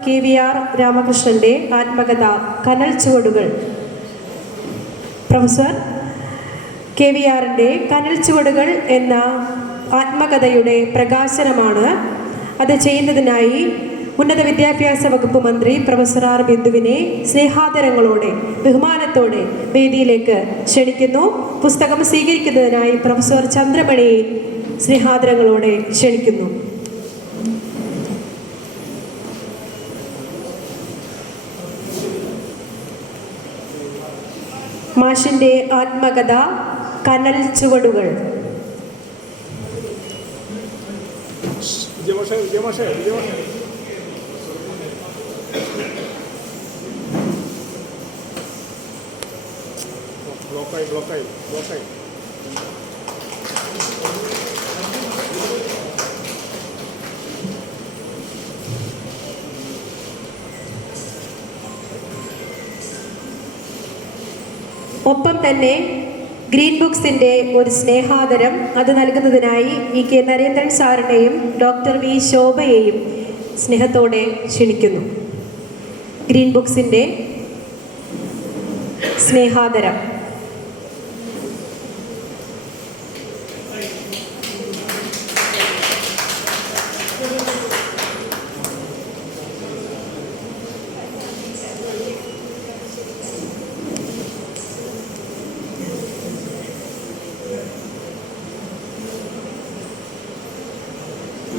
KVR രാമകൃഷ്ണന്റെ ആത്മകഥ കനൽ ചുവടുകൾ. പ്രൊഫസർ KVRന്റെ കനൽ ചുവടുകൾ എന്ന ആത്മകഥയുടെ പ്രകാശനമാണ്. അത് ചെയ്യുന്നതിനായി ഉന്നത വിദ്യാഭ്യാസ വകുപ്പ് മന്ത്രി പ്രൊഫസർ ആർ ബിന്ദുവിനെ സ്നേഹാദരങ്ങളോടെ ബഹുമാനത്തോടെ വേദിയിലേക്ക് ക്ഷണിക്കുന്നു. പുസ്തകം സ്വീകരിക്കുന്നതിനായി പ്രൊഫസർ ചന്ദ്രമണിയെ സ്നേഹാദരങ്ങളോടെ ക്ഷണിക്കുന്നു. മാഷിന്റെ ആത്മകഥ കനൽ ചുവടുകൾ. ഒപ്പം തന്നെ ഗ്രീൻ ബുക്സിൻ്റെ ഒരു സ്നേഹാദരം അത് നൽകുന്നതിനായി EK നരേന്ദ്രൻ സാറിനെയും ഡോക്ടർ V ശോഭയെയും സ്നേഹത്തോടെ ക്ഷണിക്കുന്നു. ഗ്രീൻ ബുക്സിൻ്റെ സ്നേഹാദരം.